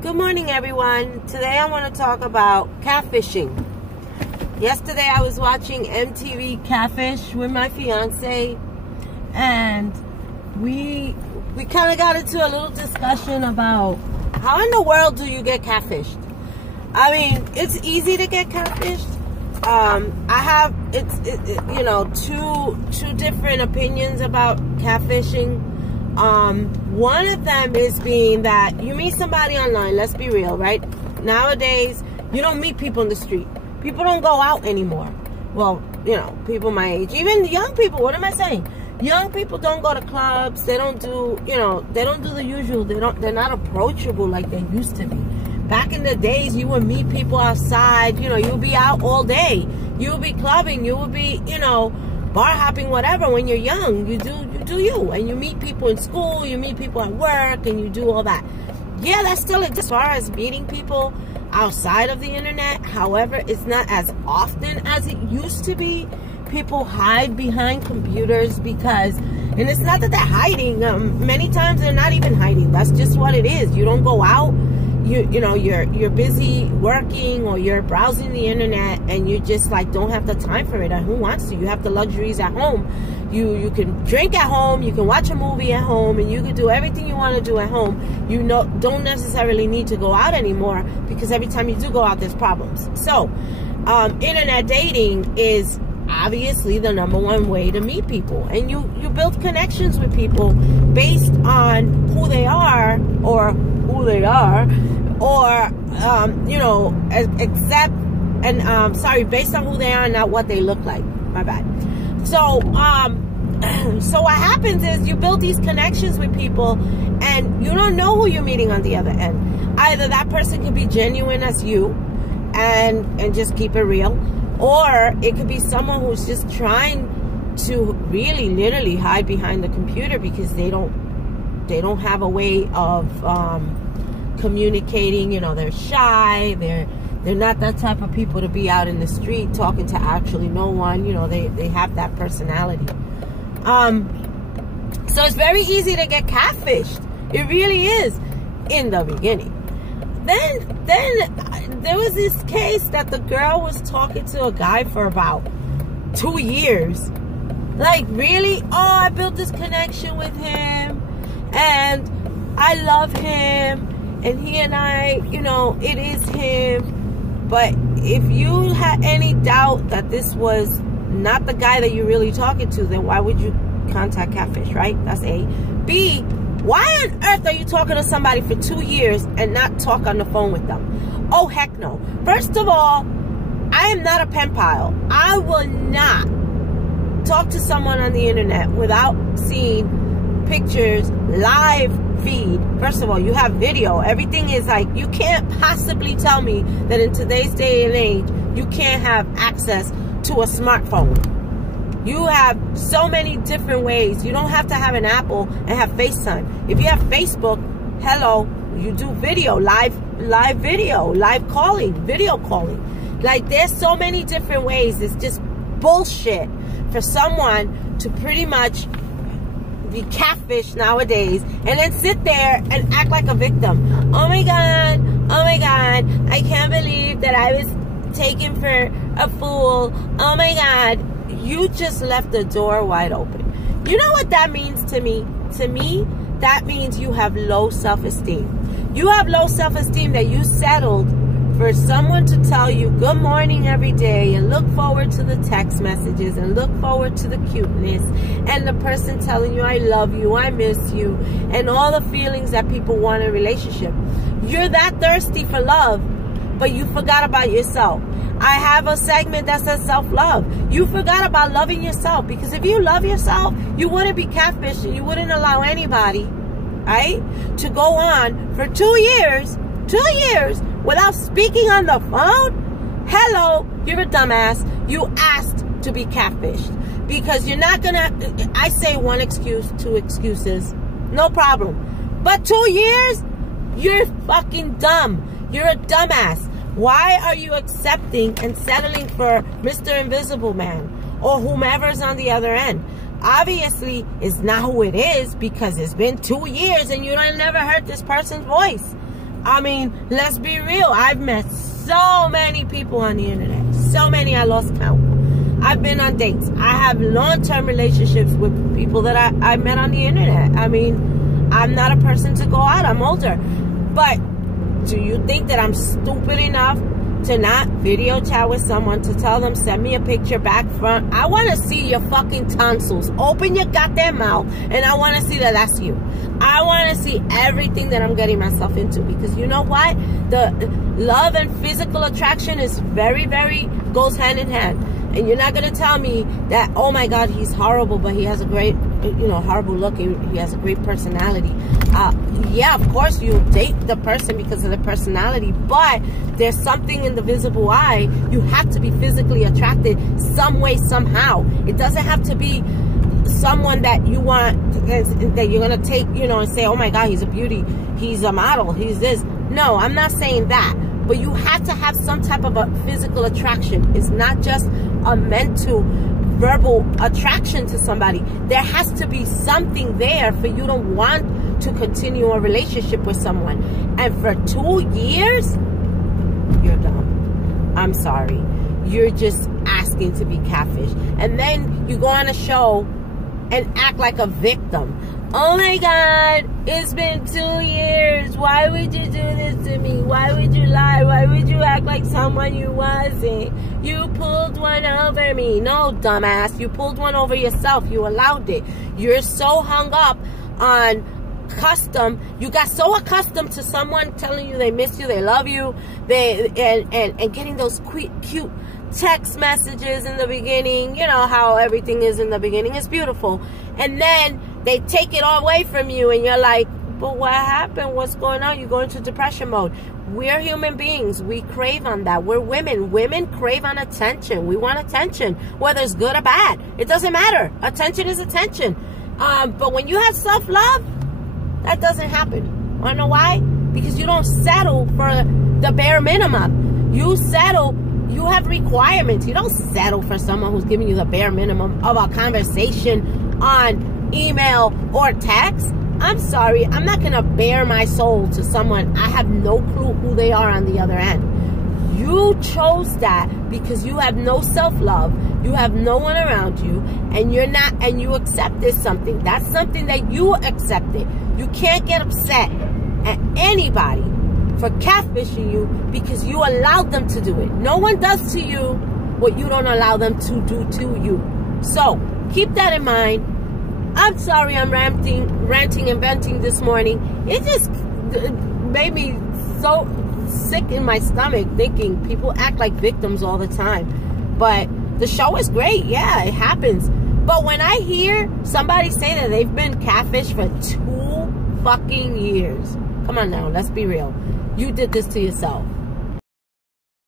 Good morning, everyone. Today I want to talk about catfishing. Yesterday I was watching MTV Catfish with my fiance, and we kind of got into a little discussion about how in the world do you get catfished. I mean, it's easy to get catfished. I have two different opinions about catfishing. One of them is being that you meet somebody online. Let's be real, right? Nowadays, you don't meet people in the street. People don't go out anymore. Well, people my age, even young people. What am I saying? Young people don't go to clubs. They don't do, they don't do the usual. They're not approachable like they used to be. Back in the days, you would meet people outside. You would be out all day. You would be clubbing. You would be, bar hopping, whatever. When you're young, you do you, and you meet people in school, you meet people at work, and you do all that. Yeah, that's still as far as meeting people outside of the internet. However, it's not as often as it used to be. People hide behind computers because, and it's not that they're hiding. Many times they're not even hiding. That's just what it is. You don't go out. You're busy working, or you're browsing the internet, and you just don't have the time for it. And who wants to? You have the luxuries at home. You can drink at home, you can watch a movie at home, and you can do everything you want to do at home. You don't necessarily need to go out anymore, because every time you do go out, there's problems. So internet dating is obviously the #1 way to meet people, and you build connections with people based on who they are, or based on who they are, not what they look like. My bad. So so what happens is you build these connections with people, and you don't know who you're meeting on the other end. Either that person could be genuine as you and just keep it real, or it could be someone who's just trying to really literally hide behind the computer because they don't have a way of communicating. They're shy. They're not that type of people to be out in the street talking to actually no one. They have that personality. So it's very easy to get catfished. It really is in the beginning. Then there was this case that the girl was talking to a guy for about 2 years. Really? Oh, I built this connection with him, and I love him, and he and I, it is him. But if you had any doubt that this was not the guy that you're really talking to, then why would you contact Catfish, right? That's A. B, why on earth are you talking to somebody for 2 years and not talk on the phone with them? Oh, heck no. First of all, I am not a pen pal. I will not talk to someone on the internet without seeing pictures, live feed. First of all, you have video. Everything is you can't possibly tell me that in today's day and age you can't have access to a smartphone. You have so many different ways. You don't have to have an Apple and have FaceTime. If you have Facebook, hello, you do video, live video, live calling, video calling. There's so many different ways. It's just bullshit for someone to pretty much be catfish nowadays and then sit there and act like a victim. Oh my god, I can't believe that I was taken for a fool. Oh my god, you just left the door wide open. You know what that means to me? To me, that means you have low self-esteem. You have low self-esteem that you settled for someone to tell you good morning every day, and look forward to the text messages, and look forward to the cuteness, and the person telling you I love you, I miss you, and all the feelings that people want in a relationship. You're that thirsty for love, but you forgot about yourself. I have a segment that says self-love. You forgot about loving yourself, because if you love yourself, you wouldn't be catfished, and you wouldn't allow anybody, right, to go on for 2 years without speaking on the phone. Hello, you're a dumbass. You asked to be catfished, because you're not gonna, I say 1 excuse, 2 excuses, no problem. But 2 years? You're fucking dumb. You're a dumbass. Why are you accepting and settling for Mr. Invisible Man or whomever's on the other end? Obviously, it's not who it is, because it's been 2 years and you never heard this person's voice. I mean, let's be real. I've met so many people on the internet. So many I lost count. I've been on dates. I have long-term relationships with people that I met on the internet. I mean, I'm not a person to go out. I'm older. But do you think that I'm stupid enough to not video chat with someone, to tell them, send me a picture back front? I want to see your fucking tonsils. Open your goddamn mouth, and I want to see that that's you. I want to see everything that I'm getting myself into, because you know what? The love and physical attraction is very, very, goes hand in hand. And you're not going to tell me that, oh my God, he's horrible, but he has a great, horrible look. He has a great personality. Yeah, of course you date the person because of the personality, but there's something in the visible eye. You have to be physically attracted some way, somehow. It doesn't have to be someone that you want, that you're going to take, and say, oh my God, he's a beauty. He's a model. He's this. No, I'm not saying that. But you have to have some type of a physical attraction. It's not just a mental, verbal attraction to somebody. There has to be something there for you to want to continue a relationship with someone. And for 2 years, you're dumb. I'm sorry. You're just asking to be catfish. And then you go on a show and act like a victim. Oh my God, it's been 2 years. Why would you do this to me? Why would you lie? Why would you act like someone you wasn't? You pulled one over me. No, dumbass. You pulled one over yourself. You allowed it. You're so hung up on custom. You got so accustomed to someone telling you they miss you, they love you, and getting those cute text messages in the beginning. You know how everything is in the beginning. It's beautiful. And then they take it all away from you, and you're like, but what happened? What's going on? You go into depression mode. We're human beings. We crave on that. We're women. Women crave on attention. We want attention, whether it's good or bad. It doesn't matter. Attention is attention. But when you have self-love, that doesn't happen. Wanna know why? Because you don't settle for the bare minimum. You settle. You have requirements. You don't settle for someone who's giving you the bare minimum of a conversation on email or text. I'm sorry. I'm not going to bare my soul to someone. I have no clue who they are on the other end. You chose that because you have no self-love. You have no one around you, and you're not, and you accepted something. That's something that you accepted. You can't get upset at anybody for catfishing you because you allowed them to do it. No one does to you what you don't allow them to do to you. So keep that in mind. I'm sorry I'm ranting and venting this morning. It just made me so sick in my stomach thinking people act like victims all the time. But the show is great. Yeah, it happens. But when I hear somebody say that they've been catfished for 2 fucking years, come on now, let's be real. You did this to yourself.